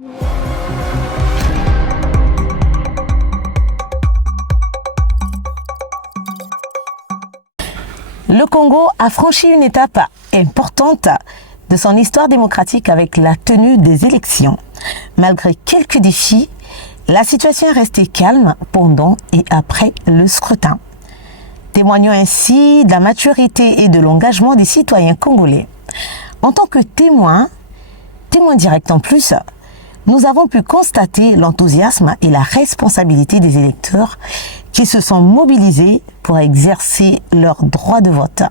Le Congo a franchi une étape importante de son histoire démocratique avec la tenue des élections. Malgré quelques défis, la situation est restée calme pendant et après le scrutin, témoignant ainsi de la maturité et de l'engagement des citoyens congolais. En tant que témoin direct en plus, nous avons pu constater l'enthousiasme et la responsabilité des électeurs qui se sont mobilisés pour exercer leur droit de vote.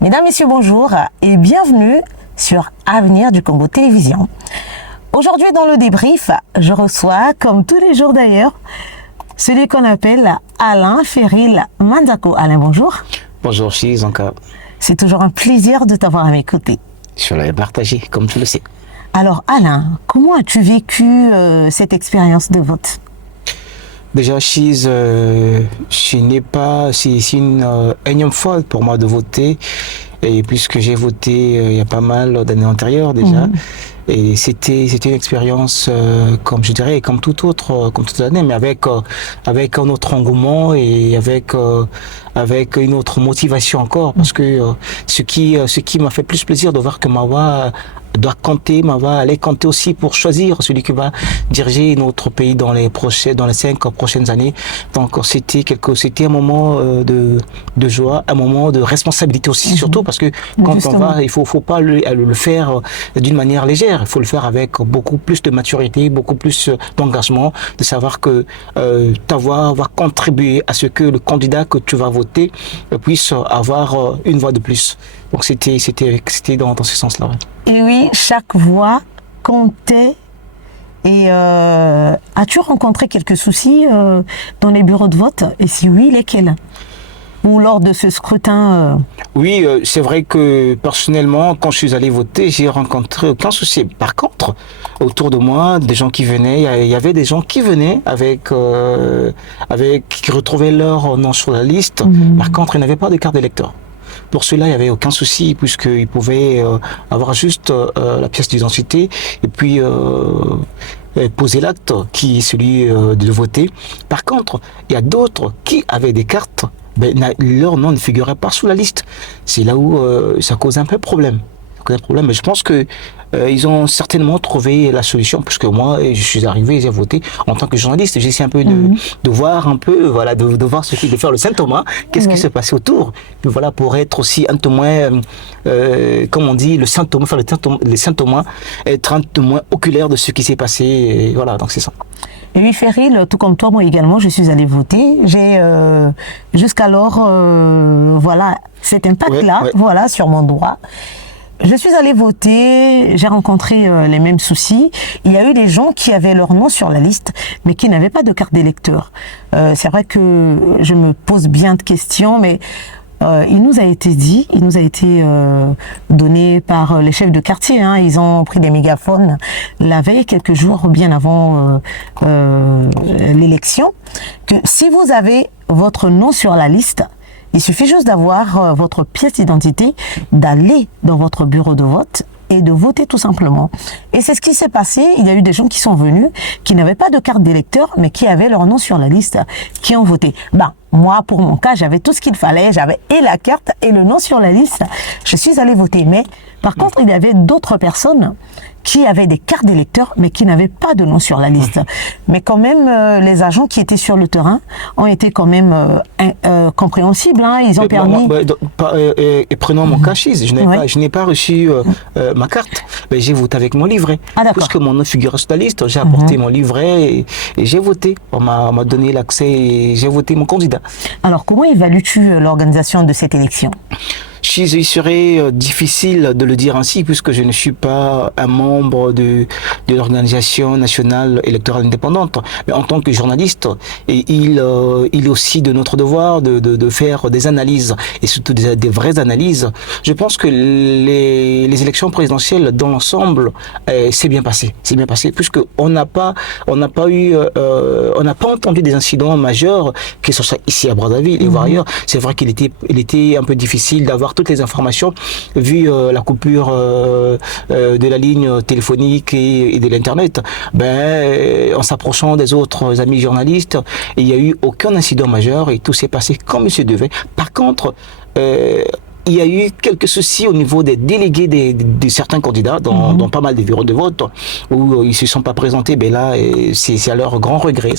Mesdames, Messieurs, bonjour et bienvenue sur Avenir du Congo Télévision. Aujourd'hui, dans le débrief, je reçois, comme tous les jours d'ailleurs, celui qu'on appelle Alain Ferril Manzako. Alain, bonjour. Bonjour, Chise, encore. C'est toujours un plaisir de t'avoir à mes côtés. Je l'ai partagé, comme tu le sais. Alors, Alain, comment as-tu vécu cette expérience de vote? Déjà, Chise, c'est une énième fois pour moi de voter, et puisque j'ai voté il y a pas mal d'années antérieures déjà. Et c'était une expérience comme je dirais comme toute année, mais avec un autre engouement et avec une autre motivation encore, parce que ce qui m'a fait plus plaisir de voir que ma voix allait compter aussi pour choisir celui qui va diriger notre pays dans les 5 prochaines années. Donc c'était un moment de joie, un moment de responsabilité aussi, surtout parce que quand on va, il faut pas le faire d'une manière légère. Il faut le faire avec beaucoup plus de maturité, beaucoup plus d'engagement, de savoir que ta voix va contribuer à ce que le candidat que tu vas voter puisse avoir une voix de plus. Donc c'était dans ce sens-là. Ouais. Et oui, chaque voix comptait. Et as-tu rencontré quelques soucis dans les bureaux de vote? Et si oui, lesquels? Ou lors de ce scrutin Oui, c'est vrai que personnellement, quand je suis allé voter, j'ai rencontré aucun souci. Par contre, autour de moi, des gens qui venaient, il y avait des gens qui venaient qui retrouvaient leur nom sur la liste. Par contre, ils n'avaient pas de carte d'électeur. Pour cela, il n'y avait aucun souci, puisqu'ils pouvaient avoir juste la pièce d'identité et puis poser l'acte qui est celui de voter. Par contre, il y a d'autres qui avaient des cartes, leur nom ne figurait pas sous la liste. C'est là où ça cause un peu problème. Mais je pense que ils ont certainement trouvé la solution, puisque moi, je suis arrivé, j'ai voté en tant que journaliste. J'ai essayé un peu de voir un peu, voilà, de voir ce qui de faire le Saint Thomas, qu'est-ce qui se passait autour. Puis voilà, pour être aussi un témoin, comme on dit, le Saint Thomas, faire le Saint Thomas, être un témoin oculaire de ce qui s'est passé. Et voilà, donc c'est ça. Et oui, Ferril, tout comme toi, moi également, je suis allée voter. J'ai jusqu'alors, voilà, cet impact-là, voilà, sur mon droit. Je suis allée voter, j'ai rencontré les mêmes soucis. Il y a eu des gens qui avaient leur nom sur la liste, mais qui n'avaient pas de carte d'électeur. C'est vrai que je me pose bien de questions, mais il nous a été donné par les chefs de quartier. Hein, ils ont pris des mégaphones la veille, quelques jours bien avant l'élection, que si vous avez votre nom sur la liste, il suffit juste d'avoir votre pièce d'identité, d'aller dans votre bureau de vote et de voter tout simplement. Et c'est ce qui s'est passé. Il y a eu des gens qui sont venus, qui n'avaient pas de carte d'électeur, mais qui avaient leur nom sur la liste, qui ont voté. Moi, pour mon cas, j'avais tout ce qu'il fallait. J'avais et la carte et le nom sur la liste. Je suis allée voter. Mais par contre, il y avait d'autres personnes qui avaient des cartes d'électeurs, mais qui n'avaient pas de nom sur la liste. Mais quand même, les agents qui étaient sur le terrain ont été quand même compréhensibles. Hein. Ils ont permis... Et prenons mon cas, je n'ai pas reçu ma carte. Mais j'ai voté avec mon livret. Puisque mon nom figurait sur la liste, j'ai apporté mon livret et j'ai voté. On m'a donné l'accès et j'ai voté mon candidat. Alors, comment évalues-tu l'organisation de cette élection ? Il serait difficile de le dire ainsi, puisque je ne suis pas un membre de l'organisation nationale électorale indépendante. Mais en tant que journaliste, il est aussi de notre devoir de faire des analyses, et surtout des vraies analyses. Je pense que les élections présidentielles dans l'ensemble, c'est bien passé. C'est bien passé, puisque on n'a pas entendu des incidents majeurs, que ce soit ici à Brazzaville et ailleurs. C'est vrai qu'il était un peu difficile d'avoir toutes les informations, vu la coupure de la ligne téléphonique et de l'Internet. En s'approchant des autres amis journalistes, il n'y a eu aucun incident majeur et tout s'est passé comme il se devait. Par contre, il y a eu quelques soucis au niveau des délégués de certains candidats dans pas mal de bureaux de vote où ils ne se sont pas présentés. Là, c'est à leur grand regret.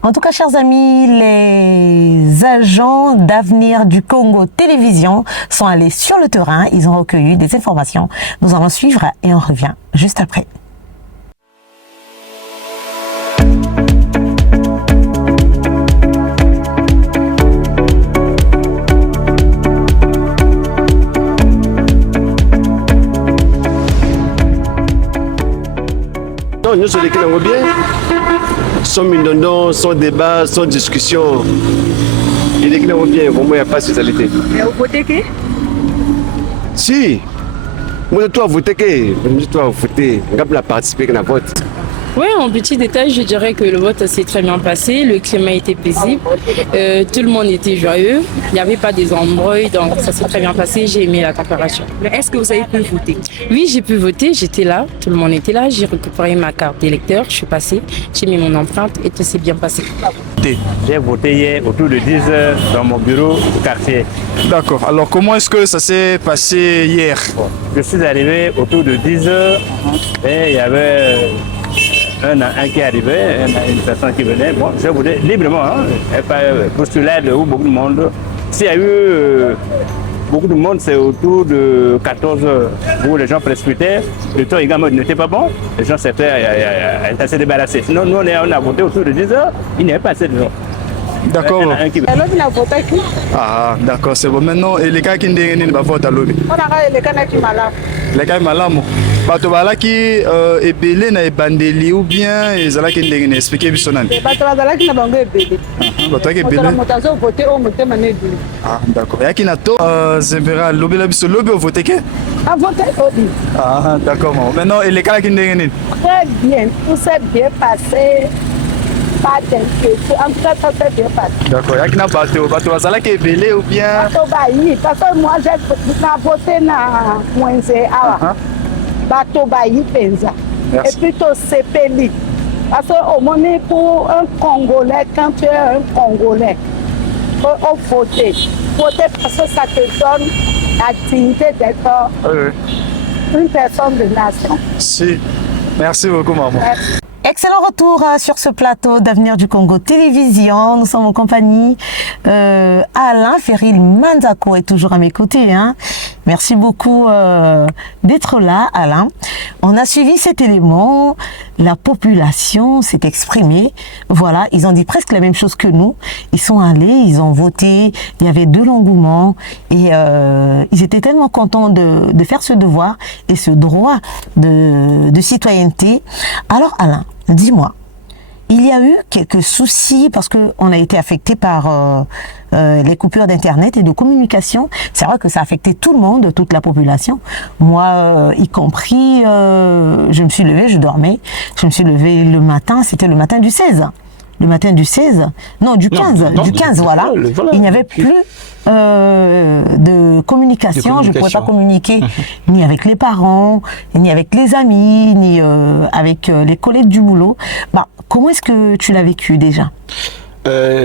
En tout cas, chers amis, les agents d'avenir du Congo Télévision sont allés sur le terrain. Ils ont recueilli des informations. Nous allons suivre et on revient juste après. Nous sommes les Kinango bien, sans mindondo, sans débat, sans discussion. Il est Kinango bien, pour moi, il n'y a pas de spécialité. Mais vous votez qui? Si, moi, toi, voter qui? Toi, voter, on a participé à la vote. Oui, en petit détail, je dirais que le vote s'est très bien passé, le climat était paisible, tout le monde était joyeux, il n'y avait pas des embrouilles, donc ça s'est très bien passé, j'ai aimé la température. Mais est-ce que vous avez pu voter? Oui, j'ai pu voter, j'étais là, tout le monde était là, j'ai récupéré ma carte d'électeur, je suis passée, j'ai mis mon empreinte et tout s'est bien passé. J'ai voté hier autour de 10 h dans mon bureau au quartier. D'accord. Alors comment est-ce que ça s'est passé hier? Je suis arrivé autour de 10 h et il y avait un qui arrivait, une personne qui venait. Bon, je votais librement, et pas postulaire où beaucoup de monde. S'il y a eu beaucoup de monde, c'est autour de 14 h où les gens précipitaient. Le temps également n'était pas bon. Les gens s'étaient assez débarrassés. Sinon, nous, on a voté autour de 10 h. Il n'y avait pas assez de gens. D'accord. Alors, il a voté qui? Ah, d'accord, c'est bon. Maintenant, et les cas qui ne vont pas voter à l'obé. On a les cas qui malades. Les cas malades. Bato balaki ebele na ebandeli ou bien ezalaki ndenge na expliquer biso nani. Bato bazalaki na bango ebele. Batoaki ebele. Moto azo voter au motema na ebele. Ah, d'accord. Yaki na to Zembera lobela biso lobi au voter ke? A voter obi. Ah, d'accord. Maintenant et les cas qui ndenge nini? Très bien, tout s'est bien passé. Pas d'inquiétude. En tout cas, ça s'est bien passé. D'accord. Yaki na bato bazalaki ebele ou bien? Bato bayi, parce que moi j'ai voté na Mwenze awa. Bato bayi penza. Et puis to sepeli. Parce qu'au moment pour un Congolais, quand tu es un Congolais, faut voter. Voter parce que ça te donne la dignité d'être une personne de nation. Si. Merci beaucoup, maman. Merci. Excellent retour sur ce plateau d'Avenir du Congo Télévision. Nous sommes en compagnie Alain Ferril Manzako est toujours à mes côtés. Merci beaucoup d'être là, Alain. On a suivi cet élément. La population s'est exprimée. Voilà, ils ont dit presque la même chose que nous. Ils sont allés, ils ont voté. Il y avait de l'engouement et ils étaient tellement contents de faire ce devoir et ce droit de citoyenneté. Alors, Alain, dis-moi, il y a eu quelques soucis parce qu'on a été affecté par les coupures d'internet et de communication. C'est vrai que ça a affecté tout le monde, toute la population. Moi, y compris, je me suis levée, je dormais. Je me suis levée le matin, c'était le matin du 16. Le matin du 16, non, du 15, du 15, voilà. Il n'y avait plus de communication. Je ne pouvais pas communiquer ni avec les parents, ni avec les amis, ni avec les collègues du boulot. Comment est-ce que tu l'as vécu déjà?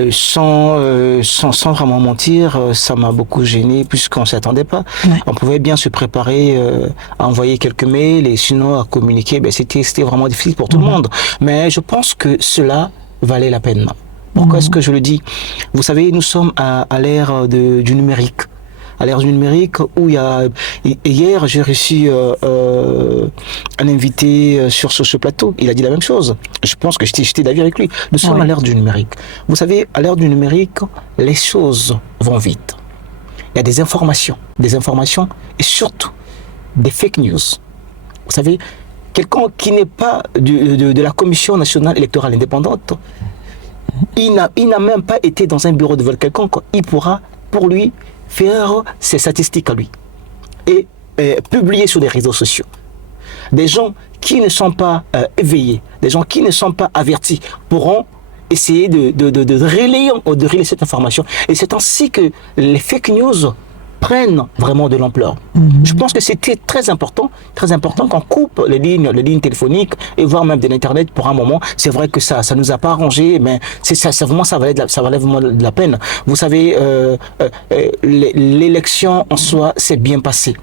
Sans vraiment mentir, ça m'a beaucoup gêné puisqu'on ne s'y attendait pas. Ouais. On pouvait bien se préparer à envoyer quelques mails et sinon à communiquer. C'était vraiment difficile pour tout le monde. Mais je pense que cela valait la peine. Pourquoi est-ce que je le dis? Vous savez, nous sommes à l'ère du numérique. À l'ère du numérique où hier j'ai reçu un invité sur ce plateau, il a dit la même chose. Je pense que j'étais d'avis avec lui. Nous sommes à l'ère du numérique. Vous savez, à l'ère du numérique, les choses vont vite. Il y a des informations et surtout des fake news. Vous savez, quelqu'un qui n'est pas de la Commission nationale électorale indépendante, il n'a même pas été dans un bureau de vote quelconque. Il pourra, pour lui, faire ses statistiques à lui et publier sur les réseaux sociaux. Des gens qui ne sont pas éveillés, des gens qui ne sont pas avertis pourront essayer de relayer cette information. Et c'est ainsi que les fake news prenne vraiment de l'ampleur. Je pense que c'était très important qu'on coupe les lignes téléphoniques et voire même de l'internet pour un moment. C'est vrai que ça nous a pas arrangé, mais ça valait vraiment de la peine. Vous savez, l'élection en soi s'est bien passée.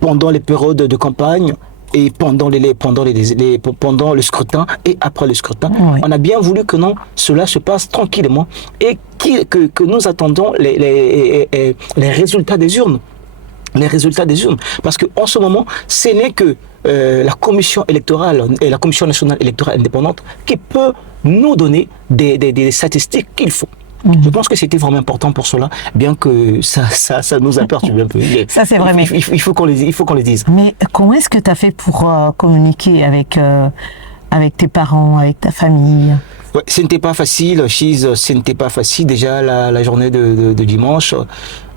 Pendant les périodes de campagne et pendant le scrutin et après le scrutin, on a bien voulu que cela se passe tranquillement et que nous attendons les résultats des urnes. Les résultats des urnes. Parce qu'en ce moment, ce n'est que la commission électorale et la commission nationale électorale indépendante qui peut nous donner des statistiques qu'il faut. Je pense que c'était vraiment important pour cela, bien que ça nous a perturbé un peu. Ça, c'est vrai, mais il faut qu'on les dise. Mais comment est-ce que tu as fait pour communiquer avec tes parents, avec ta famille? Ouais, ce n'était pas facile, ce n'était pas facile. Déjà, la journée de dimanche,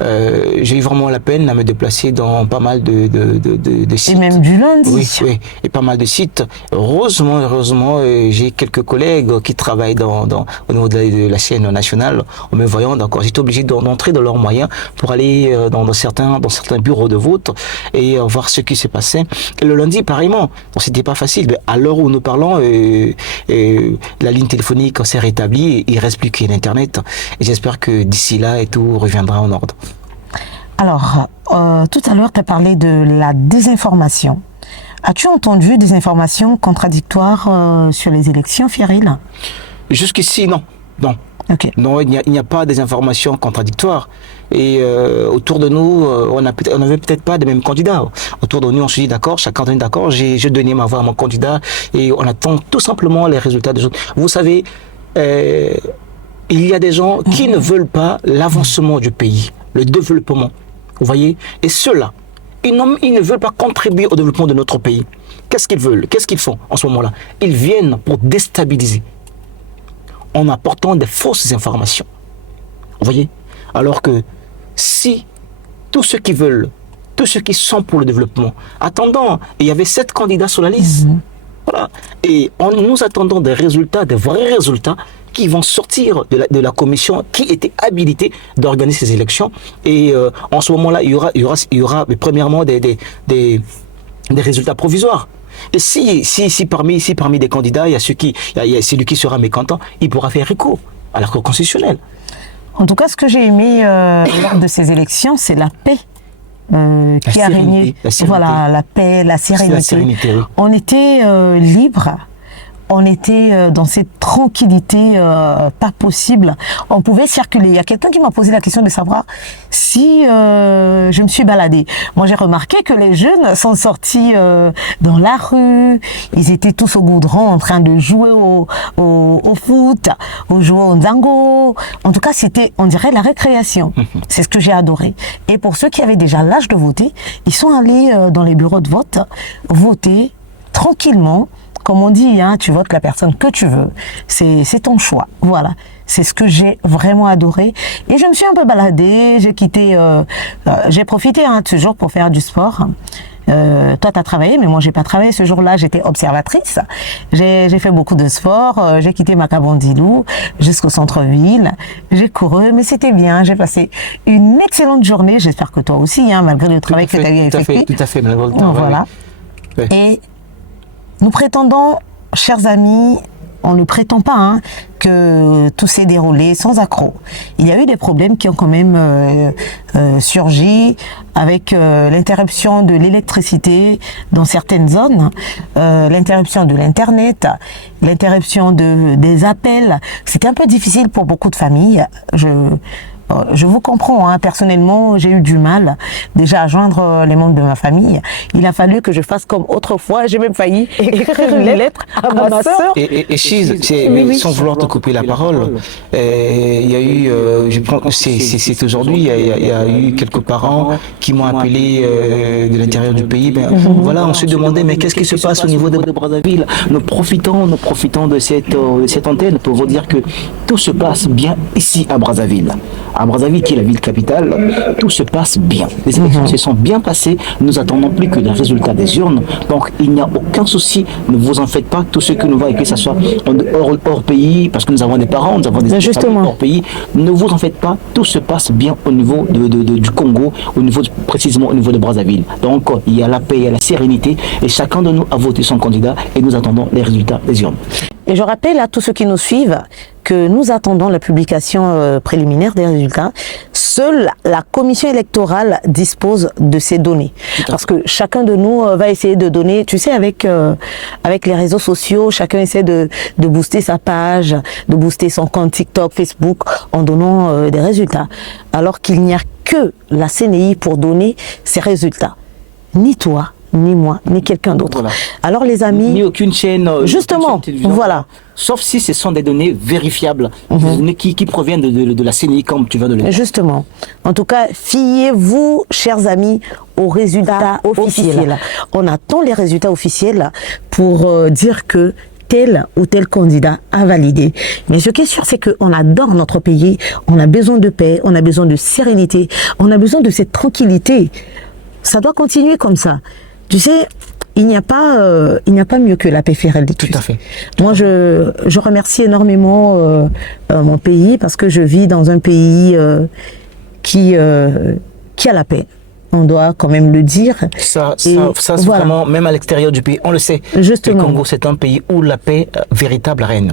j'ai eu vraiment la peine à me déplacer dans pas mal de sites. Et même du lundi. Oui, et pas mal de sites. Heureusement, j'ai quelques collègues qui travaillent au niveau de la chaîne nationale. En me voyant, d'accord, j'étais obligé d'entrer dans leurs moyens pour aller dans certains bureaux de vote et voir ce qui se passait. Et le lundi, pareillement. Donc, c'était pas facile. Mais à l'heure où nous parlons, la ligne téléphonique s'est rétablie, il ne reste plus que l'Internet. Et j'espère que d'ici là, et tout reviendra en ordre. Alors, tout à l'heure, tu as parlé de la désinformation. As-tu entendu des informations contradictoires sur les élections, Fieril? Jusqu'ici, non. Okay. Non, il n'y a pas des informations contradictoires. Et autour de nous, on n'avait peut-être pas les mêmes candidats. Autour de nous, on se dit d'accord, chacun est d'accord, j'ai donné ma voix à mon candidat et on attend tout simplement les résultats des autres. Vous savez, il y a des gens qui ne veulent pas l'avancement du pays, le développement. Vous voyez? Et ceux-là, ils ne veulent pas contribuer au développement de notre pays. Qu'est-ce qu'ils veulent? Qu'est-ce qu'ils font en ce moment-là? Ils viennent pour déstabiliser en apportant des fausses informations. Vous voyez? Alors que si tous ceux qui veulent, tous ceux qui sont pour le développement, attendant, il y avait 7 candidats sur la liste. Voilà. Et nous attendons des résultats, des vrais résultats qui vont sortir de la commission qui était habilitée d'organiser ces élections. Et en ce moment-là, il y aura premièrement des résultats provisoires. Et si parmi des candidats, il y a celui qui sera mécontent, il pourra faire recours à la Cour constitutionnelle. En tout cas, ce que j'ai aimé lors de ces élections, c'est la paix qui a régné. Voilà, la paix, la sérénité. Oui. On était libre. On était dans cette tranquillité pas possible. On pouvait circuler. Il y a quelqu'un qui m'a posé la question de savoir si je me suis baladée. Moi, j'ai remarqué que les jeunes sont sortis dans la rue. Ils étaient tous au goudron en train de jouer au foot, ou jouer au nzango. En tout cas, c'était, on dirait, la récréation. C'est ce que j'ai adoré. Et pour ceux qui avaient déjà l'âge de voter, ils sont allés dans les bureaux de vote, voter tranquillement. Comme on dit, hein, tu votes la personne que tu veux. C'est ton choix. Voilà. C'est ce que j'ai vraiment adoré. Et je me suis un peu baladée. J'ai profité ce jour pour faire du sport. Toi, tu as travaillé, mais moi, j'ai pas travaillé. Ce jour-là, j'étais observatrice. J'ai fait beaucoup de sport. J'ai quitté Makabondilou jusqu'au centre-ville. J'ai couru, mais c'était bien. J'ai passé une excellente journée. J'espère que toi aussi, hein, malgré le travail que tu as effectué. Tout à fait, malgré le travail. Voilà. Oui. Et nous prétendons, chers amis, on ne prétend pas que tout s'est déroulé sans accroc. Il y a eu des problèmes qui ont quand même surgi avec l'interruption de l'électricité dans certaines zones, l'interruption de l'Internet, l'interruption des appels. C'était un peu difficile pour beaucoup de familles. Je vous comprends, hein. Personnellement, j'ai eu du mal déjà à joindre les membres de ma famille. Il a fallu que je fasse comme autrefois. J'ai même failli écrire une lettre à ma sœur. Et Chiz, sans vouloir te couper la parole, il y a eu, je pense que c'est aujourd'hui, il y a eu quelques parents qui m'ont appelé de l'intérieur du pays. Voilà, on se demandait, mais qu'est-ce qui se passe au niveau de Brazzaville? Nous profitons de cette antenne pour vous dire que tout se passe bien ici à Brazzaville. À Brazzaville, qui est la ville capitale, tout se passe bien. Les élections se sont bien passées. Nous attendons plus que les résultats des urnes. Donc, il n'y a aucun souci. Ne vous en faites pas. Tout ce que nous va et que ce soit hors pays, parce que nous avons des parents, nous avons des familles hors pays. Ne vous en faites pas. Tout se passe bien au niveau du Congo, précisément au niveau de Brazzaville. Donc, il y a la paix, il y a la sérénité. Et chacun de nous a voté son candidat et nous attendons les résultats des urnes. Et je rappelle à tous ceux qui nous suivent que nous attendons la publication préliminaire des résultats. Seule la commission électorale dispose de ces données. Parce que chacun de nous va essayer de donner, tu sais, avec les réseaux sociaux, chacun essaie de booster sa page, de booster son compte TikTok, Facebook, en donnant des résultats. Alors qu'il n'y a que la CNI pour donner ces résultats. Ni toi, ni moi, ni quelqu'un d'autre. Voilà. Alors les amis... Ni aucune chaîne... Justement, voilà. Sauf si ce sont des données vérifiables, des données qui proviennent de la CNI, comme tu viens de le dire. Justement. En tout cas, fiez-vous, chers amis, aux résultats officiels. On attend les résultats officiels pour dire que tel ou tel candidat a validé. Mais ce qui est sûr, c'est qu'on adore notre pays, on a besoin de paix, on a besoin de sérénité, on a besoin de cette tranquillité. Ça doit continuer comme ça. Tu sais, il n'y a pas mieux que la paix, Ferel. Tout à fait. Moi, je remercie énormément mon pays parce que je vis dans un pays qui a la paix. On doit quand même le dire. Ça c'est voilà. Vraiment, même à l'extérieur du pays, on le sait. Justement. Le Congo, c'est un pays où la paix véritable règne.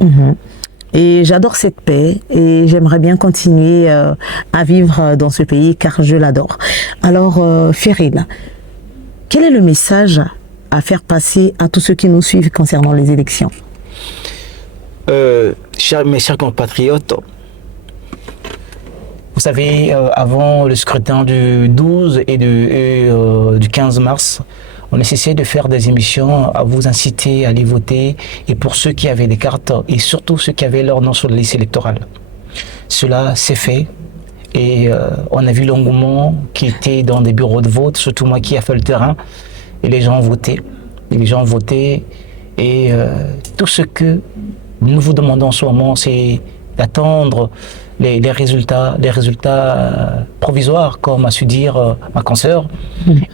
Et j'adore cette paix et j'aimerais bien continuer à vivre dans ce pays car je l'adore. Alors, Ferel, quel est le message à faire passer à tous ceux qui nous suivent concernant les élections? Mes chers compatriotes, vous savez, avant le scrutin du 12 et du 15 mars, on a cessé de faire des émissions à vous inciter à aller voter, et pour ceux qui avaient des cartes, et surtout ceux qui avaient leur nom sur la liste électorale. Cela s'est fait, et on a vu l'engouement qui était dans des bureaux de vote, surtout moi qui ai fait le terrain, et les gens ont voté. Et tout ce que nous vous demandons en ce moment, c'est d'attendre les résultats provisoires, comme a su dire ma consoeur,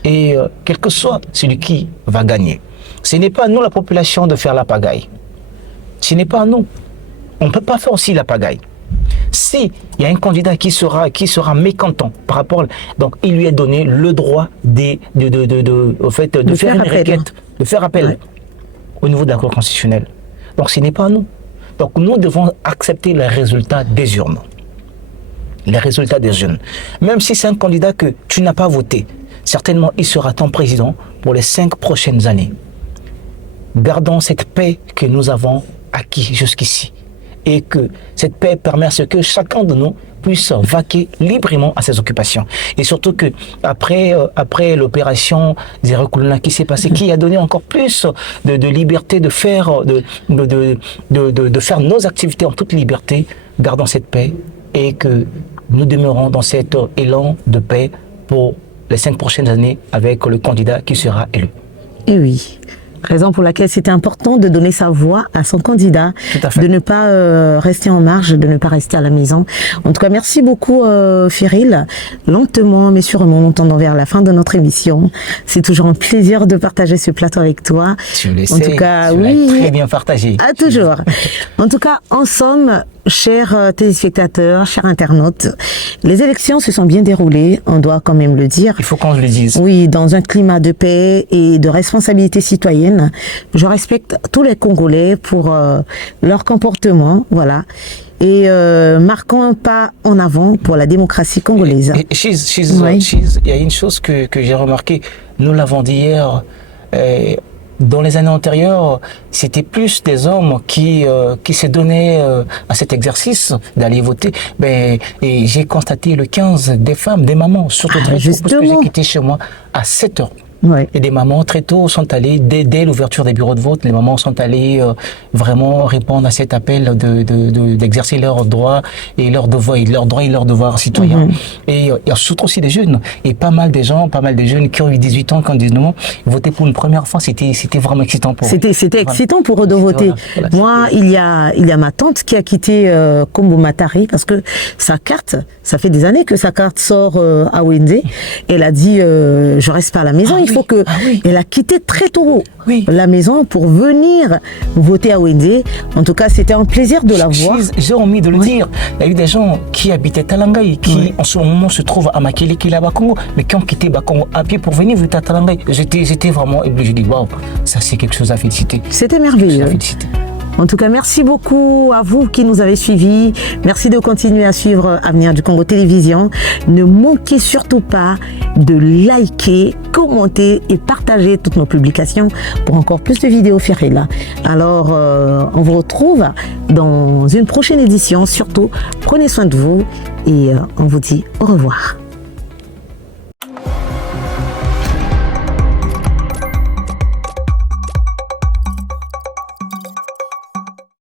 et quel que soit celui qui va gagner. Ce n'est pas à nous, la population, de faire la pagaille. Ce n'est pas à nous. On ne peut pas faire aussi la pagaille. Si il y a un candidat qui sera mécontent par rapport, donc il lui est donné le droit de faire une requête, de faire appel au niveau de la Cour constitutionnelle. Donc ce n'est pas à nous. Donc nous devons accepter les résultats des urnes. Les résultats des urnes. Même si c'est un candidat que tu n'as pas voté, certainement il sera ton président pour les 5 prochaines années. Gardons cette paix que nous avons acquis jusqu'ici. Et que cette paix permet à ce que chacun de nous puisse vaquer librement à ses occupations. Et surtout que après l'opération Zéro Kuluna qui s'est passée, qui a donné encore plus de liberté de faire nos activités en toute liberté, gardons cette paix et que nous demeurons dans cet élan de paix pour les 5 prochaines années avec le candidat qui sera élu. Et oui. Raison pour laquelle c'était important de donner sa voix à son candidat, de ne pas rester en marge, de ne pas rester à la maison. En tout cas, merci beaucoup Ferel. Lentement mais sûrement, nous tendons vers la fin de notre émission. C'est toujours un plaisir de partager ce plateau avec toi. Tu le sais, en tout cas, oui, très bien partagé. À toujours. En tout cas, en somme, chers téléspectateurs, chers internautes, les élections se sont bien déroulées, on doit quand même le dire. Il faut qu'on le dise. Oui, dans un climat de paix et de responsabilité citoyenne. Je respecte tous les Congolais pour leur comportement, voilà. Et marquons un pas en avant pour la démocratie congolaise. Il y a une chose que j'ai remarqué, nous l'avons dit hier, dans les années antérieures, c'était plus des hommes qui se donnaient à cet exercice d'aller voter. Et j'ai constaté le 15 des femmes, des mamans, surtout très tôt, parce que j'ai quitté chez moi à 7 heures. Ouais. Et des mamans très tôt sont allées, dès l'ouverture des bureaux de vote, les mamans sont allées vraiment répondre à cet appel d'exercer leurs droits et leurs devoirs, et leurs devoirs citoyens. Et surtout aussi des jeunes. Et pas mal de jeunes qui ont eu 18 ans, qui ont 19 ans, voter pour une première fois, c'était vraiment excitant pour eux. C'était excitant pour eux de voter. Voilà, moi, il y a ma tante qui a quitté Kombo Matari parce que sa carte, ça fait des années que sa carte sort à Wenzé. Elle a dit, je reste pas à la maison, il faut que... Elle a quitté très tôt la maison pour venir voter à Wenzé. En tout cas, c'était un plaisir de la voir. J'ai envie de le dire. Il y a eu des gens qui habitaient Talangaï, qui en ce moment se trouvent à Makeleke, là, Bakongo, mais qui ont quitté Bakongo à pied pour venir voter à Talangaï. J'étais vraiment ébloui. Je dis, waouh, ça c'est quelque chose à féliciter. C'était merveilleux. En tout cas, merci beaucoup à vous qui nous avez suivis. Merci de continuer à suivre Avenir du Congo Télévision. Ne manquez surtout pas de liker, commenter et partager toutes nos publications pour encore plus de vidéos Ferrella. Alors, on vous retrouve dans une prochaine édition. Surtout, prenez soin de vous et on vous dit au revoir.